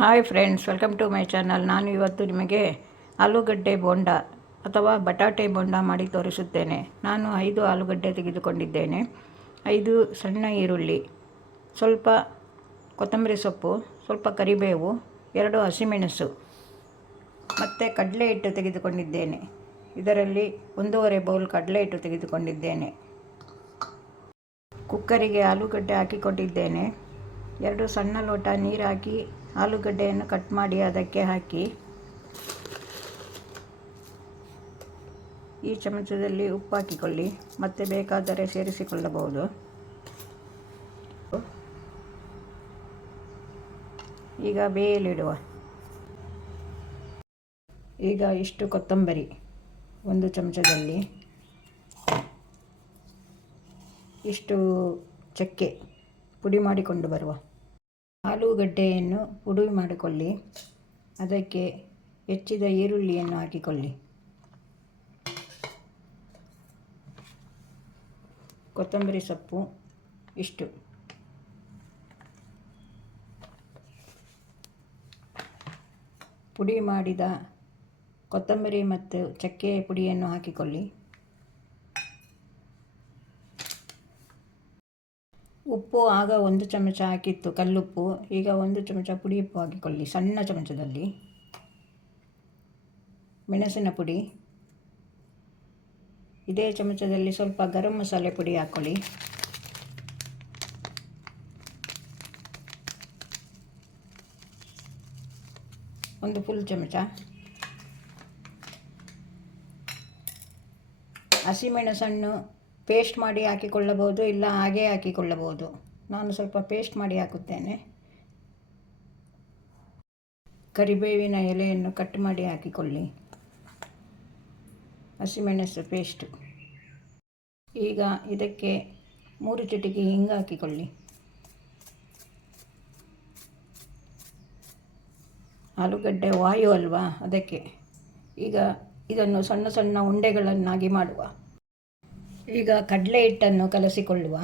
Hi friends, welcome to my channel. ನಾನು ಇವತ್ತು ನಿಮಗೆ ಆಲೂಗಡ್ಡೆ ಬೋಂಡ ಅಥವಾ ಬಟಾಟೆ ಬೋಂಡ ಮಾಡಿ ತೋರಿಸುತ್ತೇನೆ. ನಾನು 5 ಆಲೂಗಡ್ಡೆ ತೆಗೆದುಕೊಂಡಿದ್ದೇನೆ, 5 ಸಣ್ಣ ಈರುಳ್ಳಿ, ಸ್ವಲ್ಪ ಕೊತ್ತಂಬರಿ ಸೊಪ್ಪು, ಸ್ವಲ್ಪ ಕರಿಬೇವು, 2 ಹಸಿಮೆಣಸು ಮತ್ತು ಕಡಲೆ ಹಿಟ್ಟು ತೆಗೆದುಕೊಂಡಿದ್ದೇನೆ. ಇದರಲ್ಲಿ 1.5 ಬೌಲ್ ಕಡಲೆ ಹಿಟ್ಟು ತೆಗೆದುಕೊಂಡಿದ್ದೇನೆ. ಕುಕ್ಕರಿಗೆ ಆಲೂಗಡ್ಡೆ ಹಾಕಿಕೊಂಡಿದ್ದೇನೆ. 2 ಸಣ್ಣ ಲೋಟ ನೀರು ಹಾಕಿ ಆಲೂಗಡ್ಡೆಯನ್ನು ಕಟ್ ಮಾಡಿ ಅದಕ್ಕೆ ಹಾಕಿ ಈ ಚಮಚದಲ್ಲಿ ಉಪ್ಪು ಹಾಕಿಕೊಳ್ಳಿ, ಮತ್ತೆ ಬೇಕಾದರೆ ಸೇರಿಸಿಕೊಳ್ಳಬಹುದು. ಈಗ ಬೇಯಲಿಡುವ. ಈಗ ಇಷ್ಟು ಕೊತ್ತಂಬರಿ 1 ಚಮಚದಲ್ಲಿ, ಇಷ್ಟು ಚಕ್ಕೆ ಪುಡಿ ಮಾಡಿಕೊಂಡು ಬರುವ. ಆಲೂಗಡ್ಡೆಯನ್ನು ಪುಡಿ ಮಾಡಿಕೊಳ್ಳಿ, ಅದಕ್ಕೆ ಹೆಚ್ಚಿದ ಈರುಳ್ಳಿಯನ್ನು ಹಾಕಿಕೊಳ್ಳಿ, ಕೊತ್ತಂಬರಿ ಸೊಪ್ಪು ಇಷ್ಟು, ಪುಡಿ ಮಾಡಿದ ಕೊತ್ತಂಬರಿ ಮತ್ತು ಚಕ್ಕೆ ಪುಡಿಯನ್ನು ಹಾಕಿಕೊಳ್ಳಿ. ಉಪ್ಪು ಆಗ 1 ಚಮಚ ಹಾಕಿತ್ತು ಕಲ್ಲುಪ್ಪು, ಈಗ 1 ಚಮಚ ಪುಡಿ ಉಪ್ಪು ಹಾಕಿಕೊಳ್ಳಿ ಸಣ್ಣ ಚಮಚದಲ್ಲಿ. ಮೆಣಸಿನ ಪುಡಿ, ಇದೇ ಚಮಚದಲ್ಲಿ ಸ್ವಲ್ಪ ಗರಂ ಮಸಾಲೆ ಪುಡಿ ಹಾಕ್ಕೊಳ್ಳಿ. ಒಂದು ಫುಲ್ ಚಮಚ. ಹಸಿಮೆಣಸನ್ನು ಪೇಸ್ಟ್ ಮಾಡಿ ಹಾಕಿಕೊಳ್ಳಬಹುದು, ಇಲ್ಲ ಹಾಗೆ ಹಾಕಿಕೊಳ್ಳಬಹುದು. ನಾನು ಸ್ವಲ್ಪ ಪೇಸ್ಟ್ ಮಾಡಿ ಹಾಕುತ್ತೇನೆ. ಕರಿಬೇವಿನ ಎಲೆಯನ್ನು ಕಟ್ ಮಾಡಿ ಹಾಕಿಕೊಳ್ಳಿ, ಹಸಿಮೆಣಸು ಪೇಸ್ಟು. ಈಗ ಇದಕ್ಕೆ 3 ಚಿಟಿಕೆ ಹಿಂಗು ಹಾಕಿಕೊಳ್ಳಿ. ಆಲೂಗಡ್ಡೆ ವಾಯು ಅಲ್ವಾ, ಅದಕ್ಕೆ. ಈಗ ಇದನ್ನು ಸಣ್ಣ ಸಣ್ಣ ಉಂಡೆಗಳನ್ನಾಗಿ ಮಾಡುವ. ಈಗ ಕಡಲೆ ಹಿಟ್ಟನ್ನು ಕಲಸಿಕೊಳ್ಳುವ.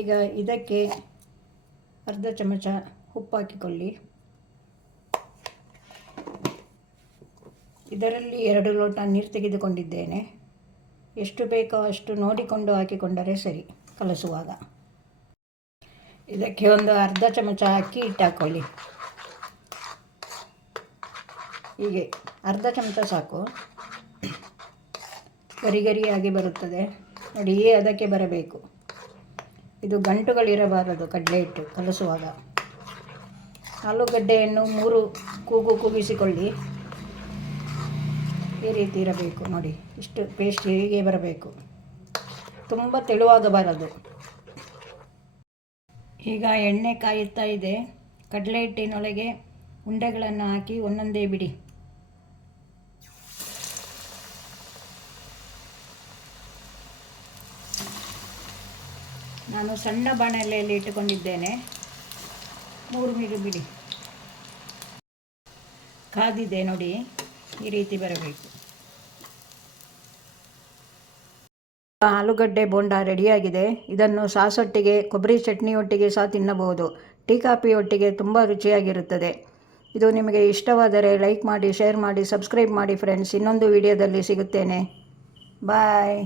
ಈಗ ಇದಕ್ಕೆ ಅರ್ಧ ಚಮಚ ಉಪ್ಪು ಹಾಕಿಕೊಳ್ಳಿ. ಇದರಲ್ಲಿ 2 ಲೋಟ ನೀರು ತೆಗೆದುಕೊಂಡಿದ್ದೇನೆ. ಎಷ್ಟು ಬೇಕೋ ಅಷ್ಟು ನೋಡಿಕೊಂಡು ಹಾಕಿಕೊಂಡರೆ ಸರಿ ಕಲಸುವಾಗ. ಇದಕ್ಕೆ ಒಂದು ಅರ್ಧ ಚಮಚ ಅಕ್ಕಿ ಹಿಟ್ಟು ಹಾಕ್ಕೊಳ್ಳಿ. ಹೀಗೆ ಅರ್ಧ ಚಮಚ ಸಾಕು, ಗರಿಗರಿಯಾಗಿ ಬರುತ್ತದೆ ನೋಡಿ, ಅದಕ್ಕೆ ಬರಬೇಕು. ಇದು ಗಂಟುಗಳಿರಬಾರದು ಕಡಲೆ ಹಿಟ್ಟು ಕಲಸುವಾಗ. ಆಲೂಗಡ್ಡೆಯನ್ನು 3 ಕೂಗು ಕೂಗಿಸಿಕೊಳ್ಳಿ. ಈ ರೀತಿ ಇರಬೇಕು ನೋಡಿ, ಇಷ್ಟು ಪೇಸ್ಟ್ ಹೀಗೆ ಬರಬೇಕು, ತುಂಬ ತೆಳುವಾಗಬಾರದು. ಈಗ ಎಣ್ಣೆ ಕಾಯುತ್ತಾ ಇದೆ. ಕಡಲೆ ಹಿಟ್ಟಿನೊಳಗೆ ಉಂಡೆಗಳನ್ನು ಹಾಕಿ ಒಂದೊಂದೇ ಬಿಡಿ. ನಾನು ಸಣ್ಣ ಬಾಣಲೆಯಲ್ಲಿ ಇಟ್ಟುಕೊಂಡಿದ್ದೇನೆ. 3 ಮೀರು ಬಿಡಿ. ಕಾದಿದೆ ನೋಡಿ, ಈ ರೀತಿ ಬರಬೇಕು. ಆಲೂಗಡ್ಡೆ ಬೋಂಡ ರೆಡಿಯಾಗಿದೆ. ಇದನ್ನು ಸಾಸೊಟ್ಟಿಗೆ, ಕೊಬ್ಬರಿ ಚಟ್ನಿಯೊಟ್ಟಿಗೆ ಸಹ ತಿನ್ನಬಹುದು. ಟೀ ಕಾಫಿ ಒಟ್ಟಿಗೆ ತುಂಬ ರುಚಿಯಾಗಿರುತ್ತದೆ. ಇದು ನಿಮಗೆ ಇಷ್ಟವಾದರೆ ಲೈಕ್ ಮಾಡಿ, ಶೇರ್ ಮಾಡಿ, ಸಬ್ಸ್ಕ್ರೈಬ್ ಮಾಡಿ ಫ್ರೆಂಡ್ಸ್. ಇನ್ನೊಂದು ವಿಡಿಯೋದಲ್ಲಿ ಸಿಗುತ್ತೇನೆ. ಬಾಯ್.